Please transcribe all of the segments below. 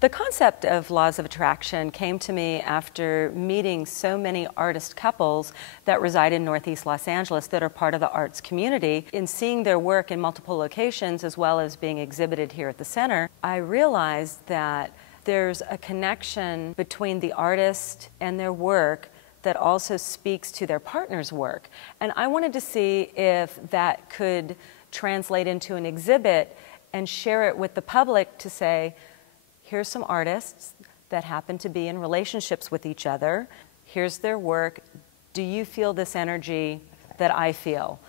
The concept of laws of attraction came to me after meeting so many artist couples that reside in Northeast Los Angeles that are part of the arts community. In seeing their work in multiple locations as well as being exhibited here at the center, I realized that there's a connection between the artist and their work that also speaks to their partner's work. And I wanted to see if that could translate into an exhibit and share it with the public to say, here's some artists that happen to be in relationships with each other. Here's their work. Do you feel this energy that I feel?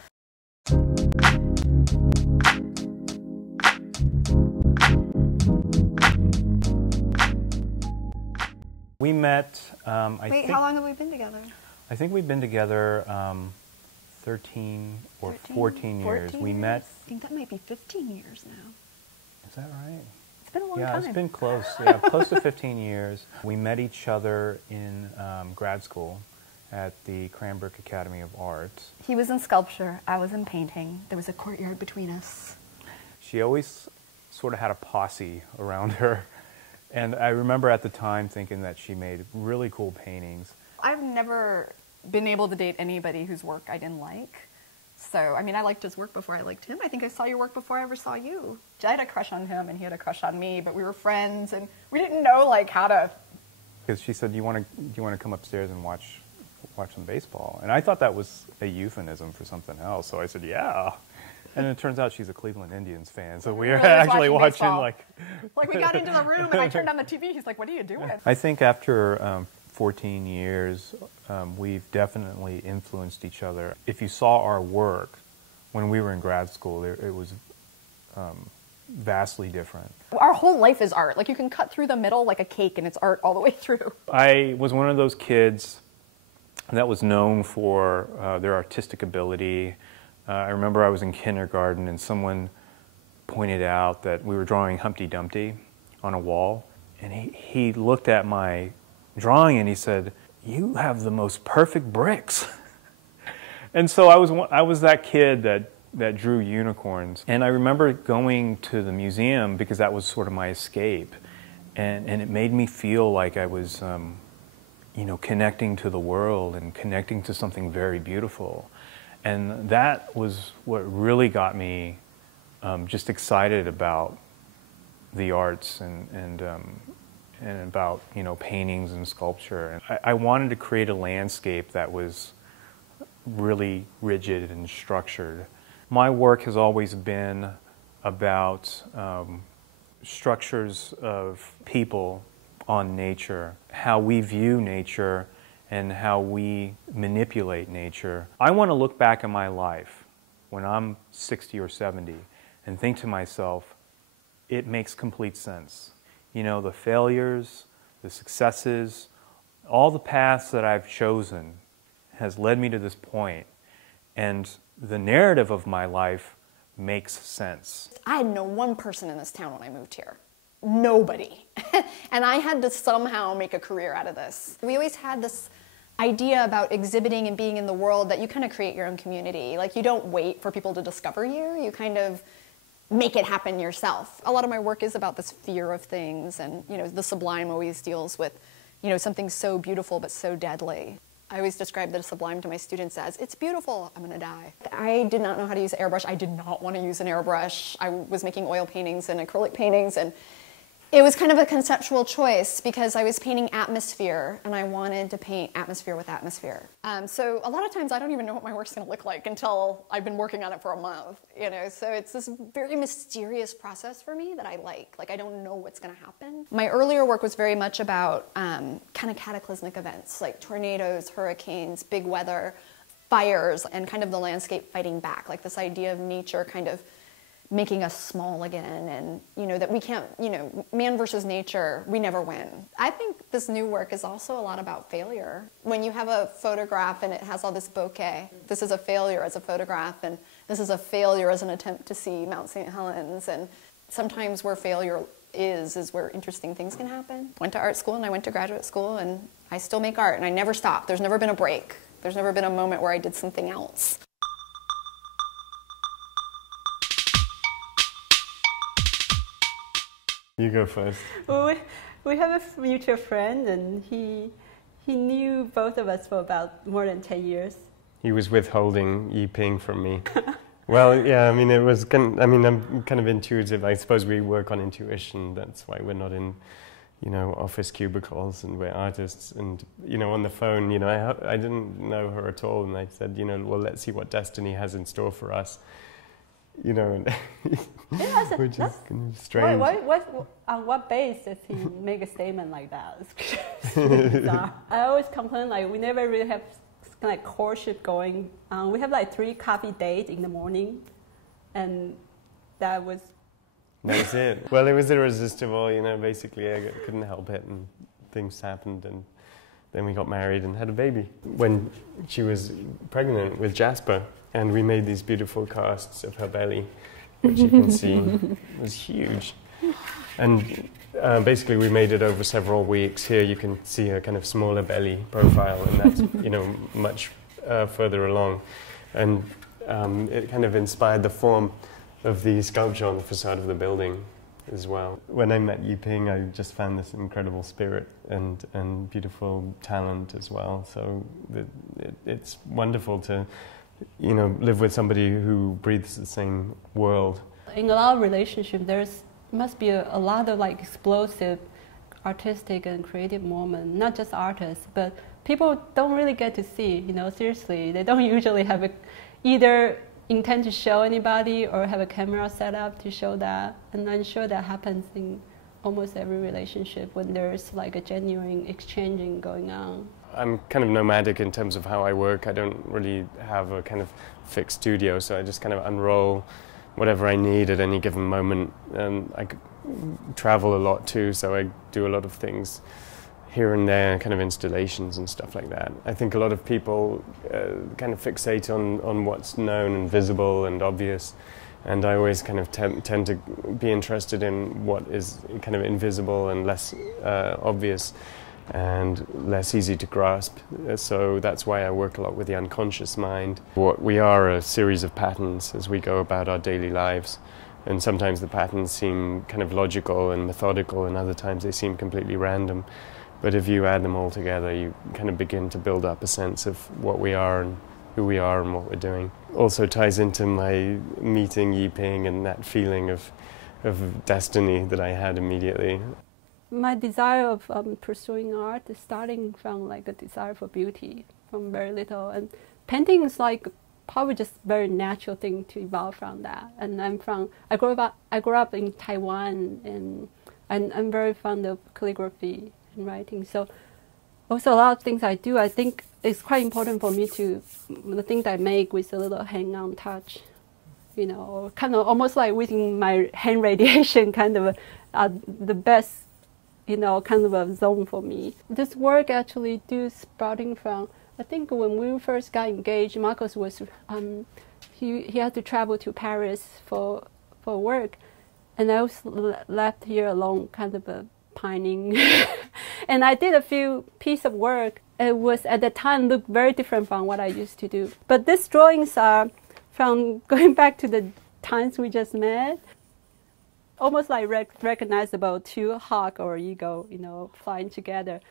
We met, Wait, how long have we been together? I think we've been together 13 or 14 years. We met. I think that might be 15 years now. Is that right? It's been a long yeah, time. It's been close. Yeah, close to 15 years. We met each other in grad school at the Cranbrook Academy of Art. He was in sculpture. I was in painting. There was a courtyard between us. She always sort of had a posse around her. And I remember at the time thinking that she made really cool paintings. I've never been able to date anybody whose work I didn't like. So, I mean, I liked his work before I liked him. I think I saw your work before I ever saw you. I had a crush on him, and he had a crush on me, but we were friends, and we didn't know, like, how to... Because she said, do you want to come upstairs and watch some baseball? And I thought that was a euphemism for something else, so I said, yeah. And it turns out she's a Cleveland Indians fan, so we were actually watching like we got into the room, and I turned on the TV, he's like, what are you doing? I think after 14 years, we've definitely influenced each other. If you saw our work when we were in grad school, it was vastly different. Our whole life is art. Like, you can cut through the middle like a cake, and it's art all the way through. I was one of those kids that was known for their artistic ability. I remember I was in kindergarten, and someone pointed out that we were drawing Humpty Dumpty on a wall, and he looked at my drawing and he said, "You have the most perfect bricks." And so I was that kid that drew unicorns. And I remember going to the museum because that was sort of my escape, and it made me feel like I was connecting to the world and connecting to something very beautiful. And that was what really got me just excited about the arts and about paintings and sculpture. And I wanted to create a landscape that was really rigid and structured. My work has always been about structures of people on nature, how we view nature and how we manipulate nature. I want to look back at my life when I'm 60 or 70 and think to myself, it makes complete sense. The failures, the successes, all the paths that I've chosen has led me to this point, and the narrative of my life makes sense. I had no one person in this town when I moved here. Nobody. And I had to somehow make a career out of this. We always had this idea about exhibiting and being in the world that you kind of create your own community. Like, you don't wait for people to discover you. You kind of make it happen yourself. A lot of my work is about this fear of things, and the sublime always deals with something so beautiful but so deadly. I always describe the sublime to my students as, it's beautiful, I'm gonna die. I did not know how to use an airbrush. I did not want to use an airbrush. I was making oil paintings and acrylic paintings, and it was kind of a conceptual choice because I was painting atmosphere, and I wanted to paint atmosphere with atmosphere. So a lot of times I don't even know what my work's gonna look like until I've been working on it for a month, So it's this very mysterious process for me that I like. Like, I don't know what's gonna happen. My earlier work was very much about kind of cataclysmic events, like tornadoes, hurricanes, big weather, fires, and kind of the landscape fighting back, like this idea of nature kind of making us small again, and that we can't, man versus nature, we never win. I think this new work is also a lot about failure. When you have a photograph and it has all this bokeh, this is a failure as a photograph, and this is a failure as an attempt to see Mount St. Helens, and sometimes where failure is where interesting things can happen. Went to art school and I went to graduate school, and I still make art, and I never stopped. There's never been a break. There's never been a moment where I did something else. You go first. Well, we have a mutual friend, and he knew both of us for about more than 10 years. He was withholding Yiping from me. Well, yeah, I mean, it was I'm kind of intuitive. I suppose we work on intuition. That's why we're not in, office cubicles, and we're artists. And, on the phone, I didn't know her at all. And I said, well, let's see what destiny has in store for us. Which is kind of strange. On what basis does he make a statement like that? It's really bizarre. I always complain, we never really have courtship going on. We have 3 coffee dates in the morning, and that was it. Well, it was irresistible, basically I couldn't help it, and things happened, and then we got married and had a baby. When she was pregnant with Jasper, and we made these beautiful casts of her belly, which you can see. It was huge. And basically we made it over several weeks. Here you can see a kind of smaller belly profile, and that's much further along. And it kind of inspired the form of the sculpture on the facade of the building as well. When I met Yiping, I just found this incredible spirit and beautiful talent as well. So it's wonderful to live with somebody who breathes the same world. In a lot of relationships, must be a lot of explosive artistic and creative moments, not just artists, but people don't really get to see, seriously. They don't usually have either intend to show anybody or have a camera set up to show that. And I'm sure that happens in almost every relationship when there's a genuine exchanging going on. I'm kind of nomadic in terms of how I work. I don't really have a kind of fixed studio, so I just kind of unroll whatever I need at any given moment. I travel a lot too, so I do a lot of things here and there, kind of installations and stuff like that. I think a lot of people kind of fixate on what's known and visible and obvious, and I always kind of tend to be interested in what is kind of invisible and less obvious and less easy to grasp. So that's why I work a lot with the unconscious mind. What we are a series of patterns as we go about our daily lives. And sometimes the patterns seem kind of logical and methodical, and other times they seem completely random. But if you add them all together, you kind of begin to build up a sense of what we are and who we are and what we're doing. Also ties into my meeting Yiping and that feeling of destiny that I had immediately. My desire of pursuing art is starting from a desire for beauty from very little, and painting is probably just a very natural thing to evolve from that. And I grew up in Taiwan, and I'm very fond of calligraphy and writing. So also a lot of things I do, I think it's quite important for me to the things I make with a little hang-on touch, or kind of almost within my hand radiation, kind of the best. Kind of a zone for me. This work actually sprouting from, I think when we first got engaged, Marcus was, he had to travel to Paris for work, and I was left here alone, kind of pining. And I did a few pieces of work. It was, at the time, looked very different from what I used to do. But these drawings are from going back to the times we just met. Almost recognizable, two hawk or eagle, flying together.